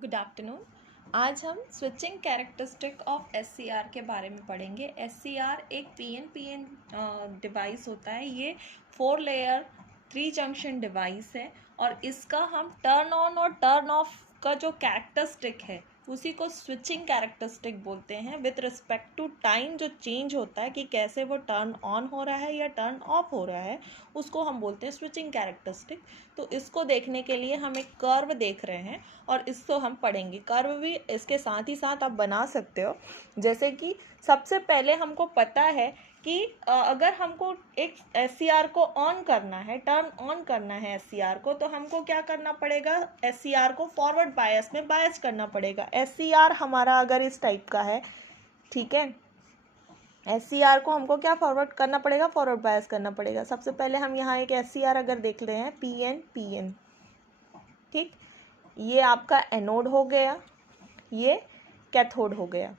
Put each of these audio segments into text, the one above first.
Good afternoon. आज हम switching characteristic of SCR के बारे में पढ़ेंगे। SCR एक PNPN डिवाइस होता है। ये 4 लेयर 3 जंक्शन डिवाइस है और इसका हम टर्न ऑन और टर्न ऑफ का जो कैरेक्टरिस्टिक है उसी को स्विचिंग कैरेक्टरिस्टिक बोलते हैं। विथ रिस्पेक्ट टू टाइम जो चेंज होता है कि कैसे वो टर्न ऑन हो रहा है या टर्न ऑफ हो रहा है, उसको हम बोलते हैं स्विचिंग कैरेक्टरिस्टिक। तो इसको देखने के लिए हम एक कर्व देख रहे हैं और इसको हम पढ़ेंगे। कर्व भी इसके साथ ही साथ आप बना सकते हो। जैसे कि सबसे पहले हमको पता है कि अगर हमको एक SCR को ऑन करना है, टर्न ऑन करना है SCR को, तो हमको क्या करना पड़ेगा? SCR को फॉरवर्ड बायस में बायस करना पड़ेगा। SCR हमारा अगर इस टाइप का है, ठीक है, SCR को हमको क्या फॉरवर्ड करना पड़ेगा? फॉरवर्ड बायस करना पड़ेगा। सबसे पहले हम यहाँ एक SCR अगर देख रहे हैं, PN, ठीक, ये आपका एनोड हो गया, ये कैथोड हो गया,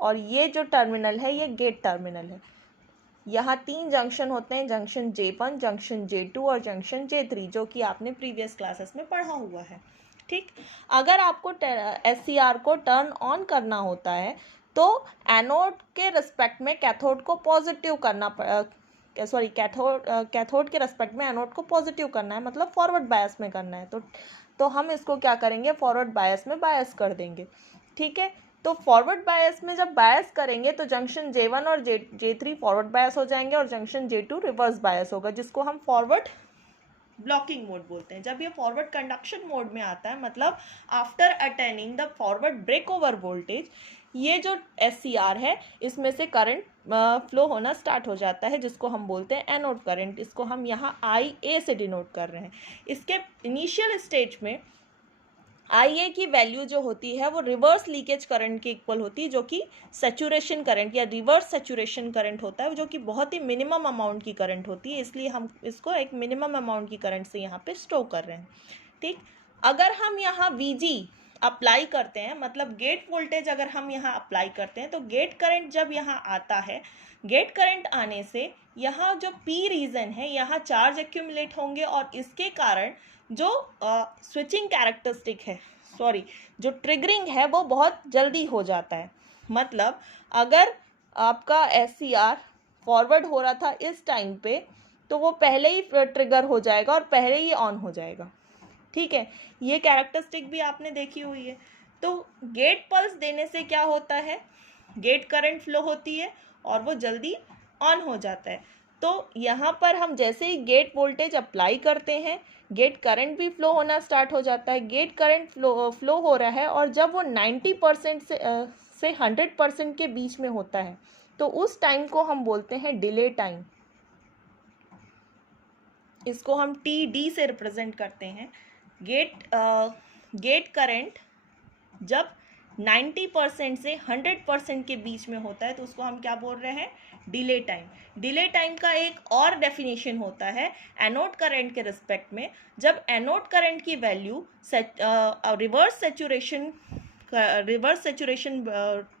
और ये जो टर्मिनल है ये गेट टर्मिनल है। यहाँ 3 जंक्शन होते हैं, जंक्शन J1, जंक्शन J2 और जंक्शन J3, जो कि आपने प्रीवियस क्लासेस में पढ़ा हुआ है। ठीक, अगर आपको SCR को टर्न ऑन करना होता है तो एनोड के रिस्पेक्ट में कैथोड को पॉजिटिव करना कैथोड के रिस्पेक्ट में एनोड को पॉजिटिव करना है, मतलब फॉरवर्ड बायस में करना है। तो हम इसको क्या करेंगे? फॉरवर्ड बायस में बायस कर देंगे। ठीक है, तो फॉरवर्ड बायस में जब बायस करेंगे तो जंक्शन J1 और J3 फॉरवर्ड बायस हो जाएंगे और जंक्शन J2 रिवर्स बायस होगा, जिसको हम फॉरवर्ड ब्लॉकिंग मोड बोलते हैं। जब ये फॉरवर्ड कंडक्शन मोड में आता है, मतलब after attaining the forward break over voltage, ये जो SCR है इसमें से करंट फ्लो होना स्टार्ट हो जाता है, जिसको हम बोलते हैं एनोड करंट। इसको हम यहाँ IA से डिनोट कर रहे हैं। इसके इनिशियल स्टेज में IA की वैल्यू जो होती है वो रिवर्स लीकेज करंट के इक्वल होती है, जो कि सैचुरेशन करंट या रिवर्स सैचुरेशन करंट होता है, जो कि बहुत ही मिनिमम अमाउंट की करंट होती है। इसलिए हम इसको एक मिनिमम अमाउंट की करंट से यहाँ पे स्टोर कर रहे हैं। ठीक, अगर हम यहाँ VG अप्लाई करते हैं, मतलब गेट वोल्टेज अगर हम यहाँ अप्लाई करते हैं, तो गेट करंट जब यहाँ आता है, गेट करंट आने से यहाँ जो P रीजन है यहाँ चार्ज एक्यूमुलेट होंगे और इसके कारण जो स्विचिंग कैरेक्टरिस्टिक है, जो ट्रिगरिंग है वो बहुत जल्दी हो जाता है। मतलब अगर आपका SCR फॉरवर्ड हो रहा था इस टाइम पे, तो वो पहले ही ट्रिगर हो जाएगा और पहले ही ऑन हो जाएगा। ठीक है, ये कैरेक्टरिस्टिक भी आपने देखी हुई है। तो गेट पल्स देने से क्या होता है? गेट करंट फ्लो होती है और वो जल्दी ऑन हो जाता है। तो यहाँ पर हम जैसे ही गेट वोल्टेज अप्लाई करते हैं, गेट करंट भी फ्लो होना स्टार्ट हो जाता है। गेट करंट फ्लो हो रहा है और जब वो 90% से 100% के बीच में होता है, तो उस टाइम को हम बोलते हैं डिले टाइम। इसको हम TD से रिप्रेजेंट करते हैं। गेट करंट जब 90% से 100% के बीच में होता है तो उसको हम क्या बोल रहे हैं? Delay time. डिले टाइम का एक और डेफिनेशन होता है एनोड करंट के रिस्पेक्ट में। जब एनोड करंट की वैल्यू रिवर्स सैचुरेशन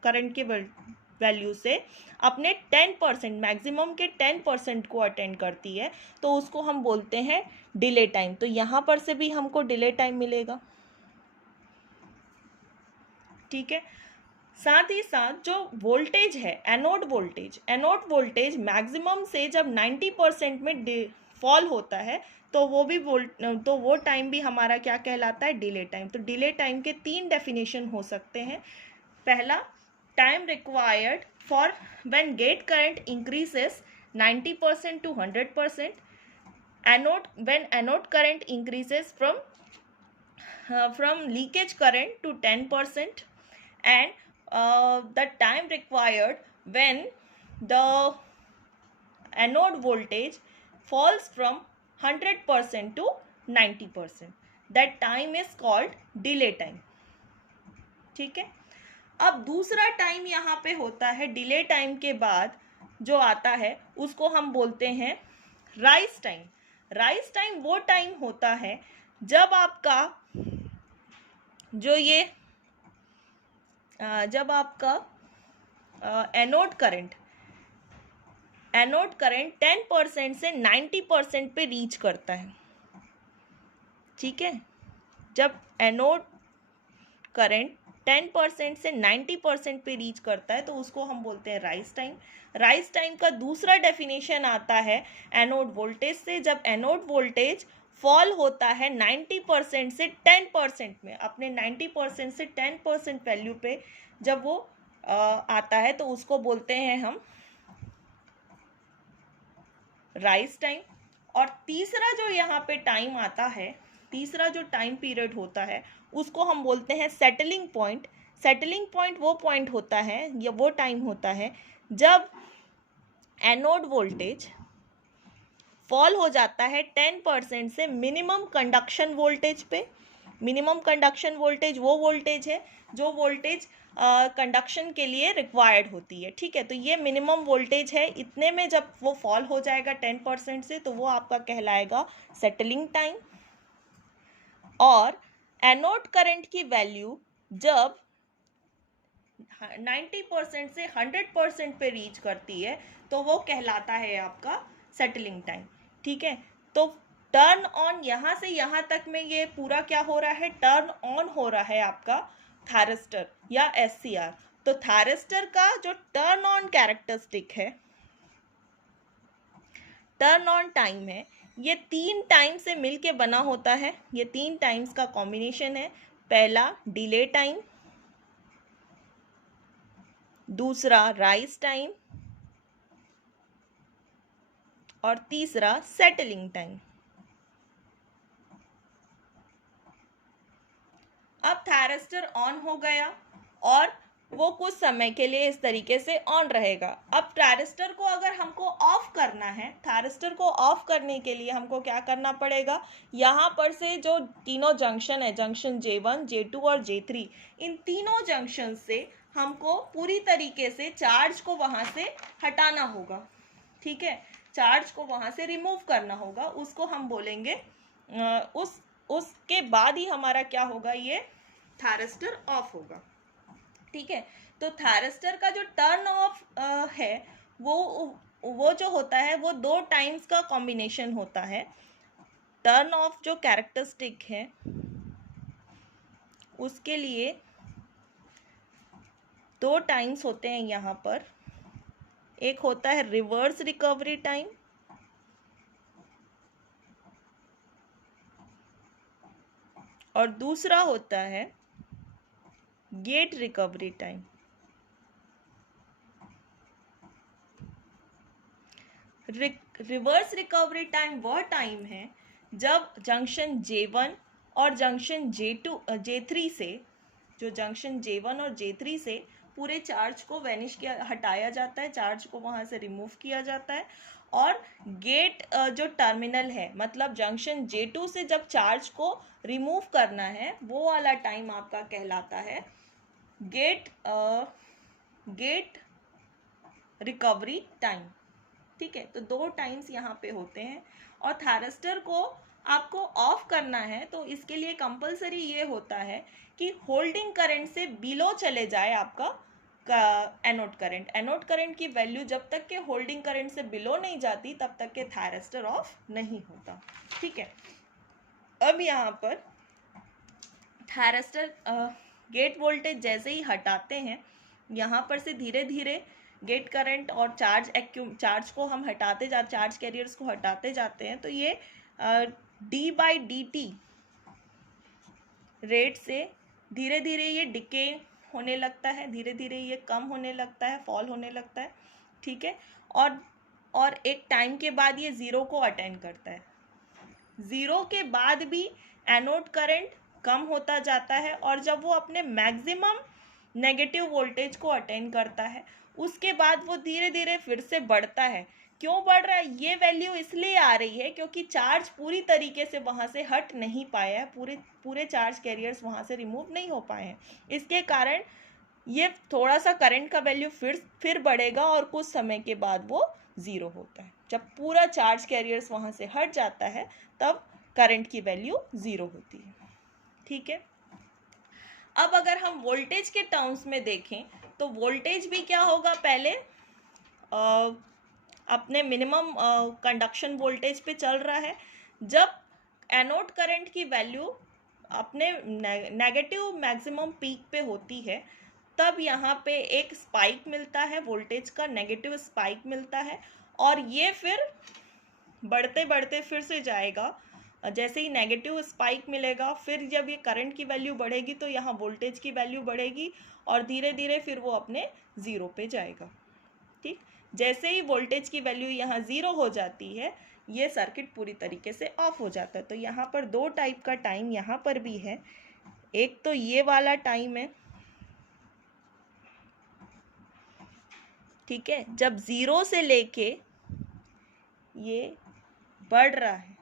करंट के वैल्यू से अपने 10%, मैक्सिमम के 10% को अटेंड करती है, तो उसको हम बोलते हैं डिले टाइम। तो यहाँ पर से भी हमको डिले टाइम मिलेगा। ठीक है, साथ ही साथ जो वोल्टेज है, एनोड वोल्टेज मैक्सिमम से जब 90% में फॉल होता है, तो वो टाइम भी हमारा क्या कहलाता है? Delay time. तो डिले टाइम के 3 डेफिनेशन हो सकते हैं। पहला, time required for when gate current increases 90% to 100%, when anode current increases from leakage current to 10%, and the time required when the anode voltage falls from 100% to 90%. That time is called delay time. ठीक है, अब दूसरा time यहाँ पे होता है delay time के बाद जो आता है, उसको हम बोलते हैं राइज टाइम। राइज टाइम वो टाइम होता है जब आपका एनोड करंट 10% से 90% पे रीच करता है। ठीक है, जब एनोड करंट 10% से 90% पे रीच करता है तो उसको हम बोलते हैं राइज टाइम। राइज टाइम का दूसरा डेफिनेशन आता है एनोड वोल्टेज से। जब एनोड वोल्टेज फॉल होता है 90% से 10% में, अपने 90% से 10% वैल्यू पे जब वो आता है तो उसको बोलते हैं हम राइज टाइम। और तीसरा जो यहाँ पे टाइम आता है, तीसरा जो टाइम पीरियड होता है उसको हम बोलते हैं सेटलिंग पॉइंट। सेटलिंग पॉइंट वो पॉइंट होता है या वो टाइम होता है जब एनोड वोल्टेज फॉल हो जाता है 10% से मिनिमम कंडक्शन वोल्टेज पे। मिनिमम कंडक्शन वोल्टेज वो वोल्टेज है जो वोल्टेज कंडक्शन के लिए रिक्वायर्ड होती है, ठीक है। तो ये मिनिमम वोल्टेज है, इतने में जब वो फॉल हो जाएगा 10% से तो वो आपका कहलाएगा सेटलिंग टाइम। और एनोड करंट की वैल्यू जब 90% से 100% पे रीच करती है तो वो कहलाता है आपका सेटलिंग टाइम, ठीक है। तो टर्न ऑन यहाँ से यहाँ तक में ये पूरा क्या हो रहा है, टर्न ऑन हो रहा है आपका थायरिस्टर या एससीआर। तो थायरिस्टर का जो टर्न ऑन कैरेक्टरिस्टिक है, टर्न ऑन टाइम है, ये 3 टाइम से मिलके बना होता है। ये 3 टाइम्स का कॉम्बिनेशन है। पहला डिले टाइम, दूसरा राइज टाइम और तीसरा सेटलिंग टाइम। अब थायरिस्टर ऑन हो गया और वो कुछ समय के लिए इस तरीके से ऑन रहेगा। अब थायरिस्टर को अगर हमको ऑफ करना है, थायरिस्टर को ऑफ करने के लिए हमको क्या करना पड़ेगा, यहाँ पर से जो तीनों जंक्शन है, जंक्शन J1, J2 और J3, इन तीनों जंक्शन से हमको पूरी तरीके से चार्ज को वहाँ से हटाना होगा, ठीक है। चार्ज को वहाँ से रिमूव करना होगा, उसको हम बोलेंगे उसके बाद ही हमारा क्या होगा, ये थायरिस्टर ऑफ होगा, ठीक है। तो थायरिस्टर का जो टर्न ऑफ है वो जो होता है वो 2 टाइम्स का कॉम्बिनेशन होता है। टर्न ऑफ जो कैरेक्टरिस्टिक है उसके लिए 2 टाइम्स होते हैं यहाँ पर। एक होता है रिवर्स रिकवरी टाइम और दूसरा होता है gate recovery time. Reverse recovery time वह टाइम है जब जंक्शन J1 और जंक्शन J3 से, जो जंक्शन J1 और J3 से पूरे चार्ज को वैनिश किया, हटाया जाता है, चार्ज को वहाँ से रिमूव किया जाता है। और गेट जो टर्मिनल है, मतलब जंक्शन J2 से जब चार्ज को रिमूव करना है वो वाला टाइम आपका कहलाता है गेट रिकवरी टाइम, ठीक है। तो 2 टाइम्स यहाँ पे होते हैं। और थायरिस्टर को आपको ऑफ करना है तो इसके लिए कंपलसरी ये होता है कि होल्डिंग करंट से बिलो चले जाए आपका एनोड करंट। एनोड करंट की वैल्यू जब तक के होल्डिंग करंट से बिलो नहीं जाती तब तक के थायरिस्टर ऑफ नहीं होता, ठीक है। अब यहाँ पर थायरिस्टर गेट वोल्टेज जैसे ही हटाते हैं, यहाँ पर से धीरे धीरे गेट करंट और चार्ज को हम हटाते चार्ज कैरियर्स को हटाते जाते हैं तो ये d/dt रेट से धीरे धीरे ये डिके होने लगता है, धीरे धीरे ये कम होने लगता है, फॉल होने लगता है, ठीक है। और एक टाइम के बाद ये 0 को अटेंड करता है। 0 के बाद भी एनोड करंट कम होता जाता है और जब वो अपने मैक्सिमम नेगेटिव वोल्टेज को अटेंड करता है उसके बाद वो धीरे धीरे फिर से बढ़ता है। क्यों बढ़ रहा है, ये वैल्यू इसलिए आ रही है क्योंकि चार्ज पूरी तरीके से वहाँ से हट नहीं पाया है, पूरे चार्ज कैरियर्स वहाँ से रिमूव नहीं हो पाए हैं। इसके कारण ये थोड़ा सा करंट का वैल्यू फिर बढ़ेगा और कुछ समय के बाद वो 0 होता है। जब पूरा चार्ज कैरियर्स वहाँ से हट जाता है तब करंट की वैल्यू 0 होती है, ठीक है। अब अगर हम वोल्टेज के टर्म्स में देखें तो वोल्टेज भी क्या होगा, पहले अपने मिनिमम कंडक्शन वोल्टेज पे चल रहा है। जब एनोड करंट की वैल्यू अपने नेगेटिव मैक्सिमम पीक पे होती है, तब यहाँ पे एक स्पाइक मिलता है, वोल्टेज का नेगेटिव स्पाइक मिलता है, और ये फिर बढ़ते बढ़ते फिर से जाएगा। जैसे ही नेगेटिव स्पाइक मिलेगा, फिर जब ये करंट की वैल्यू बढ़ेगी तो यहाँ वोल्टेज की वैल्यू बढ़ेगी, और धीरे धीरे फिर वो अपने ज़ीरो पे जाएगा। ठीक, जैसे ही वोल्टेज की वैल्यू यहाँ ज़ीरो हो जाती है, ये सर्किट पूरी तरीके से ऑफ हो जाता है। तो यहाँ पर दो टाइप का टाइम यहाँ पर भी है। एक तो ये वाला टाइम है, ठीक है, जब ज़ीरो से लेके ये बढ़ रहा है,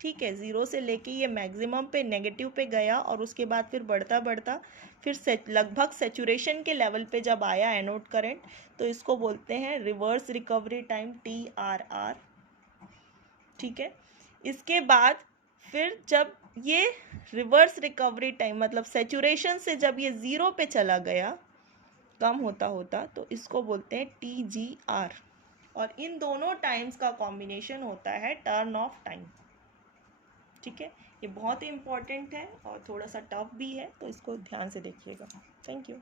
ठीक है, ज़ीरो से लेके ये मैक्सिमम पे नेगेटिव पे गया, और उसके बाद फिर बढ़ता बढ़ता फिर लगभग सेचुरेशन के लेवल पे जब आया एनोड करंट, तो इसको बोलते हैं रिवर्स रिकवरी टाइम, TRR। ठीक है, इसके बाद फिर जब ये रिवर्स रिकवरी टाइम मतलब सेचुरेशन से जब ये ज़ीरो पे चला गया कम होता होता, तो इसको बोलते हैं TGR। और इन दोनों टाइम्स का कॉम्बिनेशन होता है टर्न ऑफ टाइम। ठीक है, ये बहुत ही इम्पोर्टेंट है और थोड़ा सा टफ भी है, तो इसको ध्यान से देखिएगा। Thank you.